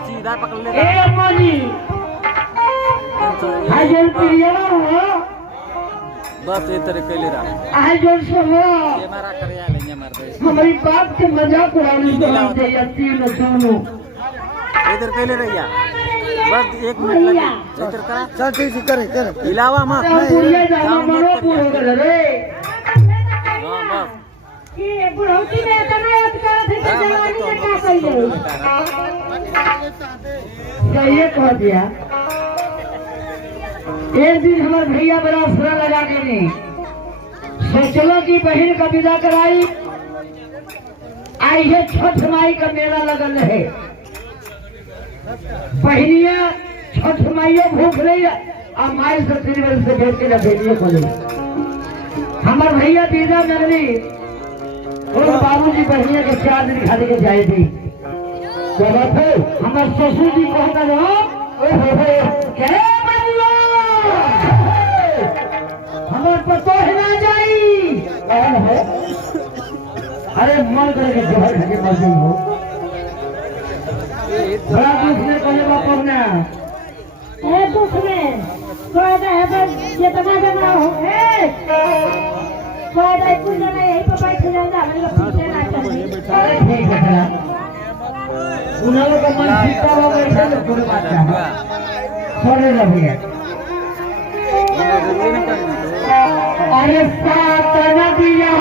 सीधा पकड़ ले। ए अम्मा जी हाय जल पिया हो बस ये तरीके ले रहा हाय जल सुनो ये मारा कर या लेंगे मार दे हमारी बात के मजाक उड़ाने को हम दे यती न सुनो इधर पहले रहिया बस 1 मिनट लगे इधर करा चल ठीक करे हिलावा मत पूरे जाना मरो पूरा कर रे हां बस ये बुढ़ौती में इतना याद करत है कि जवानी में का कही ये कह दिया एक दिन हमारे भैया बड़ा असरा लगा के नहीं सोचलो कि बहन का विदा कराई आई है छठ माई का मेला लगन है बहनिया छठ माइयों भूख रही है और माई से 3 बजे से भेज के भेजिए खोले हमारे भैया विदा नगरी और बाबूजी बहनिया के 4 दिन खाने के जाए थी हमारे ससुर जी कहता रहो हमारे पतो है ना जाई कौन है अरे मन करके जहर खा के मर गई हो बड़ा दुख में कहने बापा ने ए दुख में कोई है बस ये तमाशा ना हो ए कोई कुछ ना यही पे बैठ जाएगा हमारे को पीछे ना चाहिए अरे ठीक है उन्होंने को मन सीखता हुआ बैठा तो पूरी बात है छोड़े ना भैया अरे सात नदियां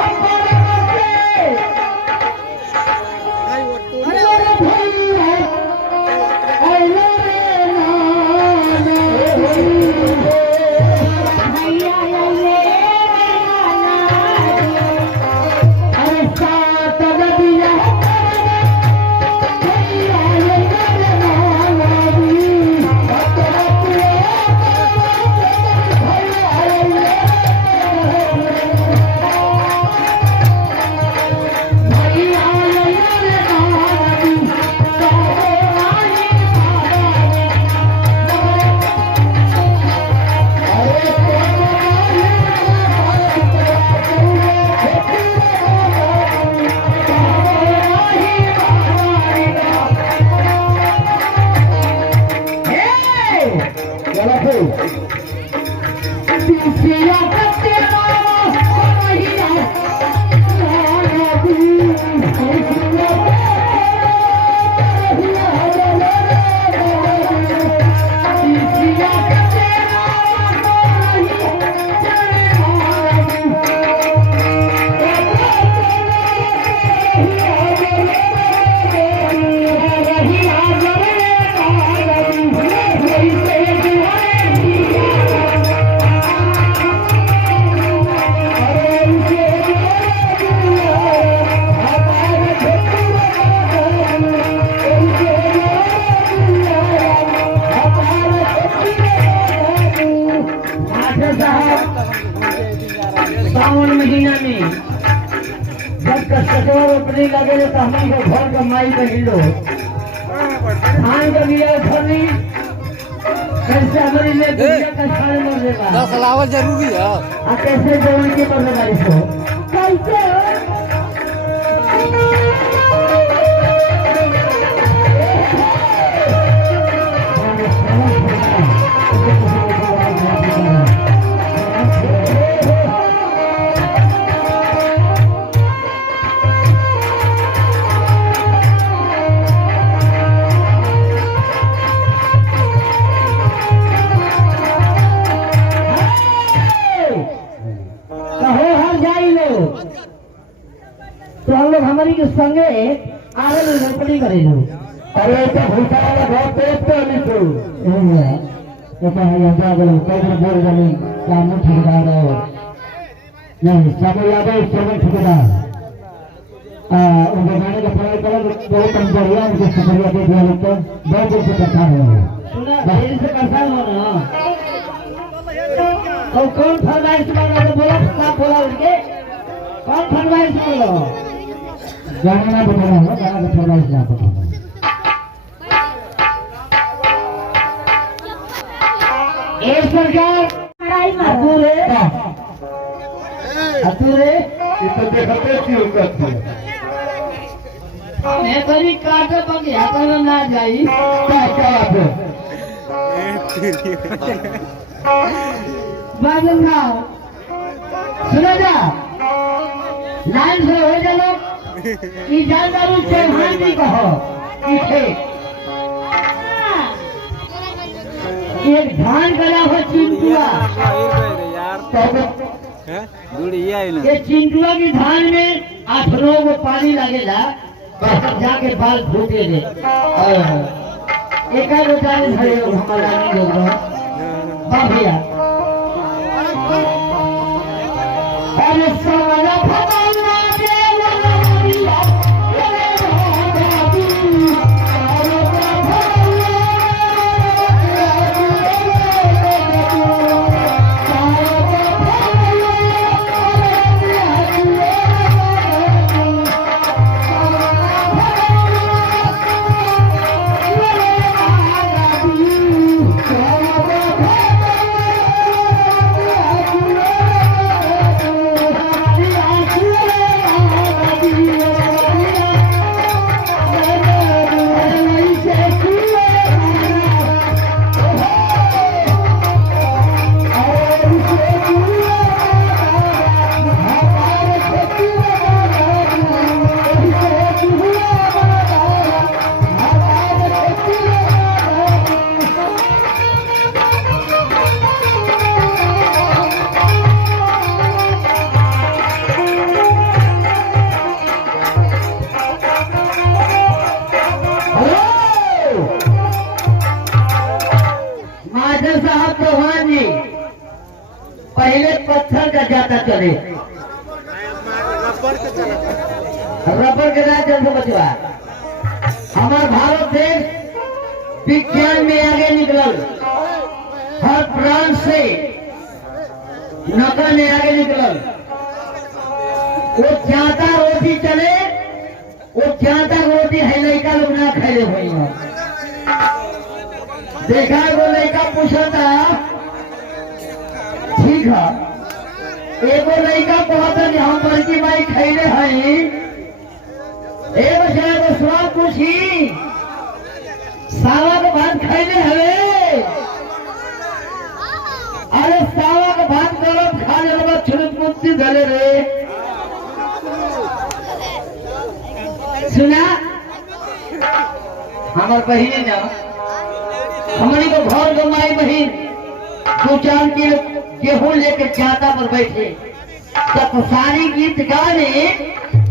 सावन महीना में जब कस्टमर अपने लगे तो हमारे घर का माई बहन लो धान का बिया उठनी कैसे हमारी ले बिया का छाड़ मर देगा 10 लावा जरूरी है कैसे जोड़ के मर देगा इसको कैसे तो हम लोग हमारी के संगे आगे में रोपनी करे लो अरे तो भूसा वाला बहुत तेज तो नहीं तो ये तो है यहाँ जाकर कोई भी बोल जाने काम नहीं ठेकेदार है नहीं सब यादव समय ठेकेदार उनके गाने का पढ़ाई करा बहुत कम बढ़िया उनके शुक्रिया दे दिया लोग तो बहुत देर से करता है सुना देर से करता हो ना तो कौन फरमाइश मांगा तो बोला क्या बोला उनके कौन फरमाइश बोलो गाना ना बता रहा हूँ गाना का फरमाइश ना बता एक सरकार अतुरे ये तो देखते क्यों करते हेतरी काटे पकी हेतर ना जाई क्या बात बाजन खाओ सुनो जा लाइन से हो जाओ ई जानदारू चौहान जी कहो इसे एक धान कला हो चिंटुआ ये चिंटुआ की धान में 8-9 को पानी लगेगा बस जाके बाल फूटे ले एक आध उतारे खड़े हो हमारा नहीं होगा भैया अरे सारा फटाना दे पहले पत्थर का जाता चले रबर के राज जल से बचवा हमारा भारत देश विज्ञान में आगे निकल हर प्रांत से नकल में आगे निकल वो ज्यादा रोटी चले वो ज्यादा रोटी है लड़का लोग ना खाए हुई देखा वो लड़का पूछा था ठीक है एगो लड़का कहता कि हम बड़की माई खैले हैं एगो को स्वाद पूछी सावा के भात खैले हवे अरे सावा के भात गरम खा ले छुरुत मुक्ति धले रे सुना हमार बहन ना हमारी को घर को माई बहन 2-4 किलो गेहूं लेके जाता पर बैठे जब सारी गीत गाने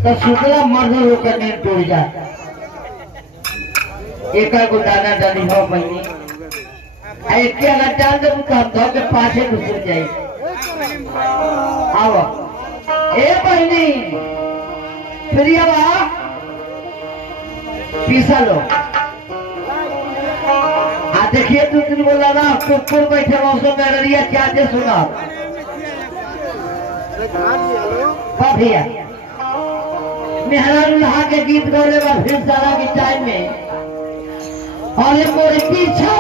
तो शुक्ला मर्द होकर नींद टूट जाता एक को दाना डाली हो महीने एक अगर डाल दे तो हम धो के पाछे घुस जाए आओ ए बहनी प्रिया पीसा लो देखिए 2-3 बोला ना कुकुर बैठे मौसम में ररिया क्या दे सुना भैया मेहरारू नहा के गीत गौले फिर सारा की टाइम में और मोरे पीछा